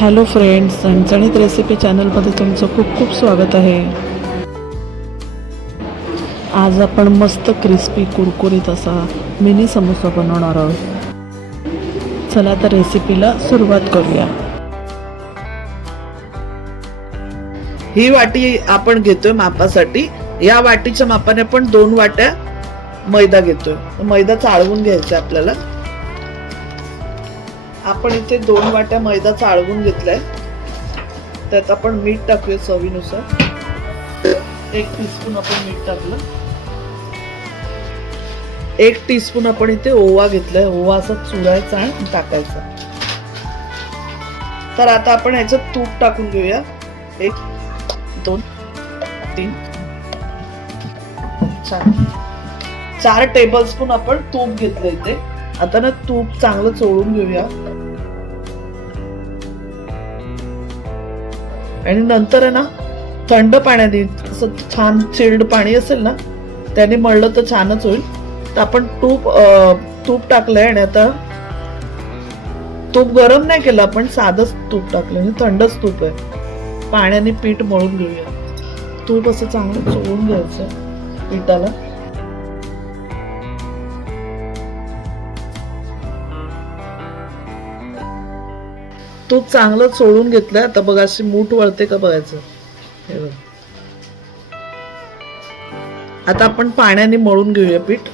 Hello friends, चणचणीत recipe चॅनलमध्ये तुमचं खूप खूप स्वागत आहे. आज आपण मस्त क्रिस्पी कुरकुरीत असा मिनी समोसा बनवणार आहोत. चला तर रेसिपीला सुरुवात करूया. ही वाटी आपण घेतोय मापासाठी. या वाटीच्या मापाने आपण 2 वाट्या मैदा घेतोय. मैदा चाळवून घ्यायचा आपल्याला. आपण इथे 2 वाट्या मैदा चाळवून घेतलाय. त्यात आपण मीठ टाकूया चवीनुसार. 1 टीस्पून आपण मीठ टाकलं. 1 टीस्पून आपण इथे ओवा घेतलाय. ओवा असा चुरायचा आणि टाकायचा. तर आता आपण याच्यात तूप टाकून घेऊया. 1 2 3 4 टेबलस्पून आपण तूप घेतलं इथे. आता ना तूप चांगलं चोळून घेऊया. आणि नंतर आहे ना थंड पाण्याने, असं छान चिल्ड पाणी असेल ना त्याने मळलं तर छानच होईल. तर आपण तूप टाकलंय आणि आता तूप गरम नाही केलं, आपण साधंच तूप टाकलं आणि थंडच तूप आहे. पाण्याने पीठ मळून घेऊया. तूप असं चांगलं चोळून घ्यायचं पिठाला. तूप चांगलं चोळून घेतलंय. आता बघा अशी मूठ वळते का बघायचं. हे बघ. आता आपण पाण्याने मळून घेऊया पीठ.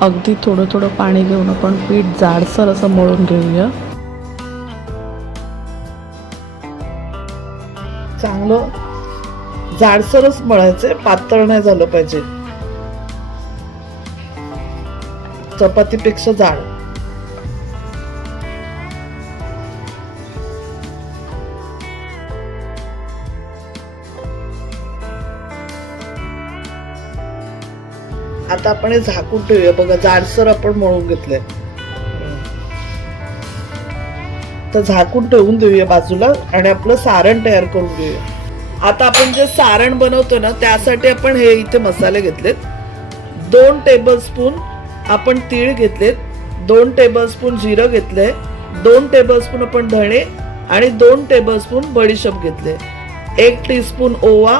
अगदी थोडं थोडं पाणी घेऊन आपण पीठ जाडसर असं मळून घेऊया. चांगलं जाडसरच मळायचंय, पातळ नाही झालं पाहिजे. चपातीपेक्षा जाड. आता आपण हे झाकून ठेवूया. बघा जाडसर आपण मळून घेतलंय. तर झाकून ठेवून देऊया बाजूला आणि आपलं सारण तयार करून घेऊया. आता आपण जे सारण बनवतो ना त्यासाठी आपण हे इथे मसाले घेतलेत. 2 टेबलस्पून आपण तीळ घेतलेत. 2 टेबलस्पून जिरं घेतलंय. 2 टेबलस्पून आपण धणे आणि 2 टेबलस्पून बडीशेप घेतले. 1 टीस्पून ओवा.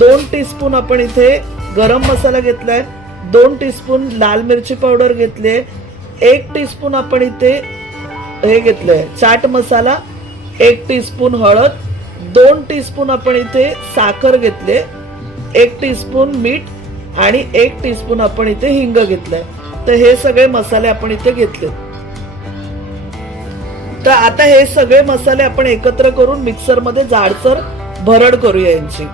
2 टीस्पून आपण इथे गरम मसाला घेतलाय. 2 टीस्पून लाल मिरची पावडर घेतले. 1 टीस्पून आपण इथे हे घेतलंय चाट मसाला. 1 टीस्पून हळद. 2 टीस्पून आपण इथे साखर घेतले. 1 टीस्पून मीठ आणि 1 टीस्पून आपण इथे हिंग घेतलंय. तर हे सगळे मसाले आपण इथे घेतले. तर आता हे सगळे मसाले आपण एकत्र करून मिक्सर मध्ये जाडसर भरड करूया यांची.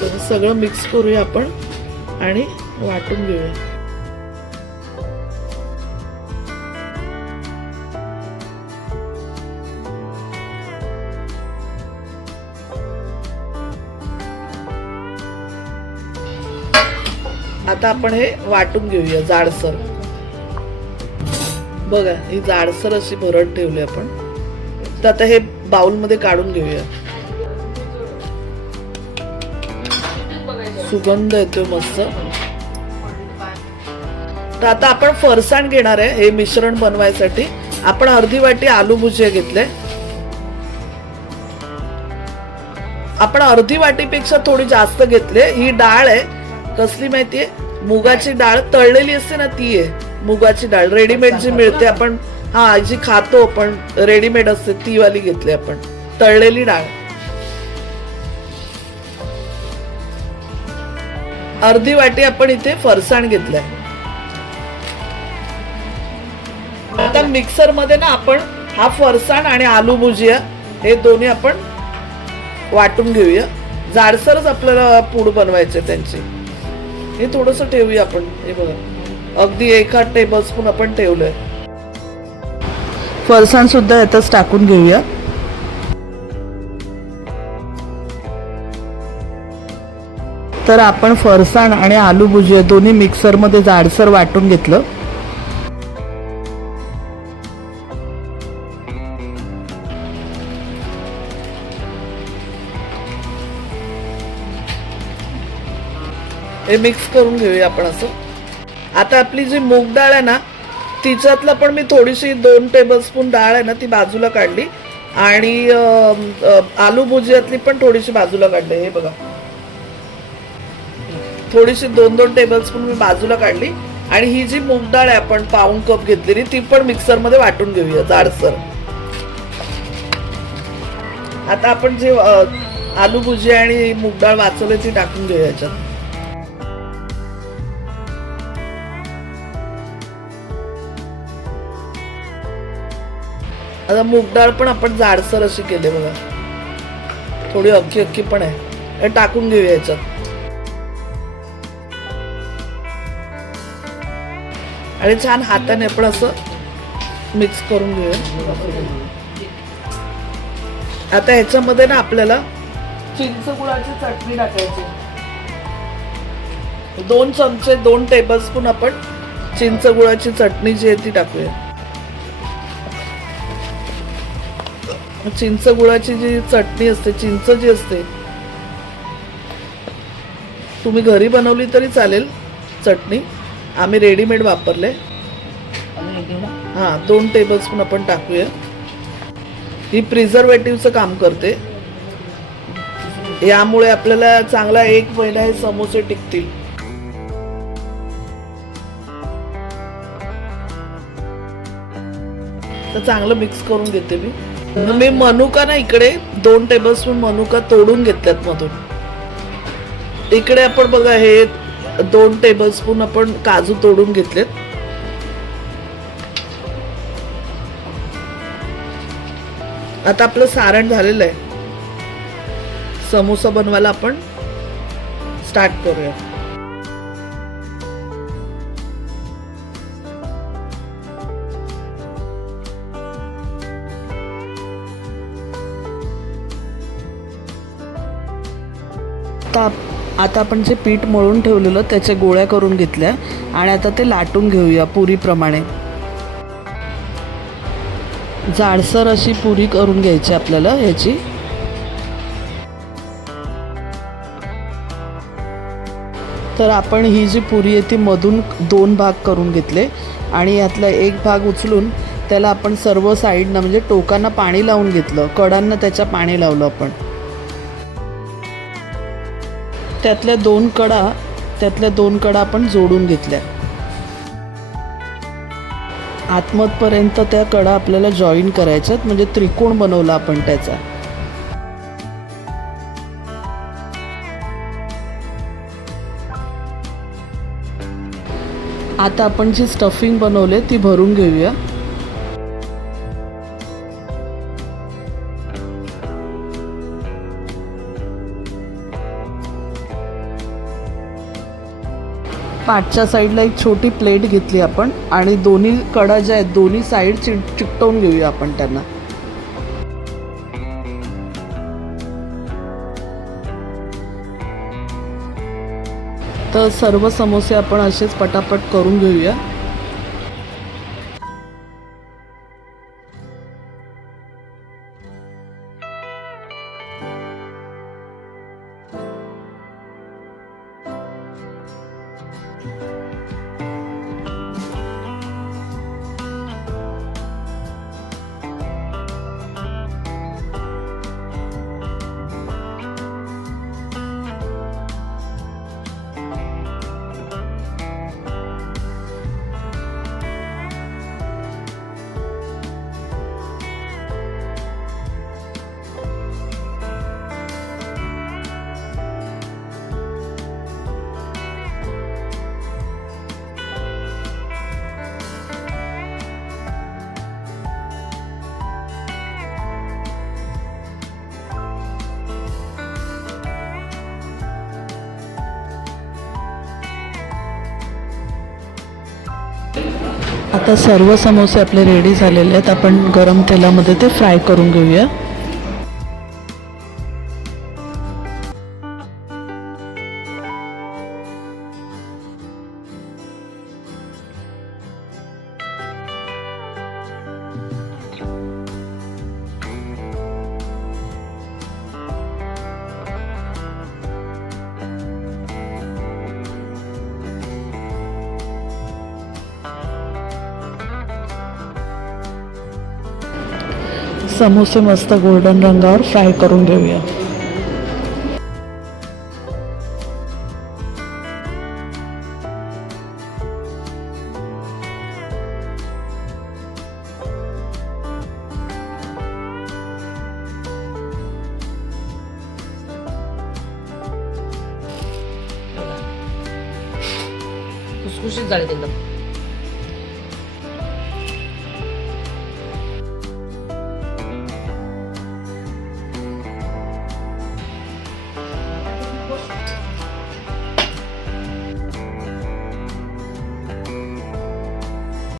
तर सगळं मिक्स करूया आपण आणि वाटून घेऊया. आता आपण हे वाटून घेऊया जाडसर. बघा ही जाडसर अशी भरड ठेवली आपण. तर आता हे बाउल मध्ये काढून घेऊया. सुगंध येतोय मस्त. तर आता आपण फरसाण घेणार आहे हे मिश्रण बनवायसाठी. आपण अर्धी वाटी आलू भुजिया घेतले. आपण अर्धी वाटीपेक्षा थोडी जास्त घेतले. ही डाळ आहे कसली माहितीये, मुगाची डाळ तळलेली असते ना ती आहे. मुगाची डाळ रेडीमेड जी मिळते आपण, जी खातो आपण रेडीमेड असते ती वाली घेतली आपण, तळलेली डाळ. अर्धी वाटी आपण इथे फरसाण घेतलंय. आता मिक्सर मध्ये ना आपण हा फरसाण आणि आलू भुजिया हे दोन्ही आपण वाटून घेऊया. जाडसरच आपल्याला पूड बनवायचे त्यांची. हे थोडस ठेवूया आपण. हे बघा अगदी 1 टेबलस्पून आपण ठेवलंय. फरसाण सुद्धा यातच टाकून घेऊया. तर आपण फरसाण आणि आलू भुजिया दोन्ही मिक्सर मध्ये जाडसर वाटून घेतलं. हे मिक्स करून घेऊया आपण असं. आता आपली जी मूग डाळ आहे ना तिच्यातलं पण मी थोडीशी 2 टेबलस्पून डाळ आहे ना ती बाजूला काढली आणि आलू भुजियातली पण थोडीशी बाजूला काढली. हे बघा, थोडीशी 2-2 टेबलस्पून मी बाजूला काढली आणि ही जी मूग डाळ आहे आपण पाऊण कप घेतलेली ती पण मिक्सरमध्ये वाटून घेऊया जाडसर. आता आपण जे आलू भुजिया आणि मूग डाळ वाचवले ती टाकून घेऊया याच्यात. आता मूग डाळ पण आपण जाडसर अशी केली बघा, थोडी अख्खी अख्खी पण आहे, हे टाकून घेऊया याच्यात. आणि छान हाताने आपण असं मिक्स करून घेऊया. आता ह्याच्यामध्ये ना आपल्याला चिंच गुळाची चटणी टाकायची. 2 चमचे 2 टेबलस्पून आपण चिंच गुळाची चटणी जी आहे ती टाकूया. चिंच गुळाची जी चटणी असते, चिंच जी असते, तुम्ही घरी बनवली तरी चालेल चटणी, आम्ही रेडीमेड वापरले. 2 टेबलस्पून आपण टाकूया. ही प्रिझर्वेटिव्हचं काम करते, यामुळे आपल्याला चांगला 1 महिना हे समोसे टिकतील. तर चांगलं मिक्स करून घेते मी मनुका ना इकडे 2 टेबलस्पून मनुका तोडून घेतल्यात मधून. इकडे आपण बघा हे 2 टेबलस्पून आपण काजू तोडून घेतलेत. आता आपलं सारण झालेलं आहे, समोसा बनवायला आपण स्टार्ट करूया. आता आपण जे पीठ मळून ठेवलेलं त्याच्या गोळ्या करून घेतल्या आणि आता ते लाटून घेऊया पुरीप्रमाणे. जाडसर अशी पुरी करून घ्यायची आपल्याला याची. तर आपण ही जी पुरी आहे ती मधून 2 भाग करून घेतले आणि यातला 1 भाग उचलून त्याला आपण सर्व साईडनं म्हणजे टोकांना पाणी लावून घेतलं, कडांना त्याच्या पाणी लावलं आपण. त्यातल्या 2 कडा आपण जोडून घेतल्या. आतमधपर्यंत त्या कडा आपल्याला जॉईन करायच्यात, म्हणजे त्रिकोण बनवला आपण त्याचा. आता आपण जी स्टफिंग बनवले ती भरून घेऊया. पाठच्या साईडला एक छोटी प्लेट घेतली आपण आणि दोन्ही कडा ज्या आहेत दोन्ही साईड चिकटवून घेऊया आपण त्यांना. तर सर्व समोसे आपण असेच पटापट करून घेऊया. आता सर्व समोसे आपले रेडी झालेले आहेत. आपण गरम तेलामध्ये ते फ्राय करून घेऊया. समोसे मस्त गोल्डन रंगावर फ्राय करून घेऊया. खुसखुशीत झाले एकदम.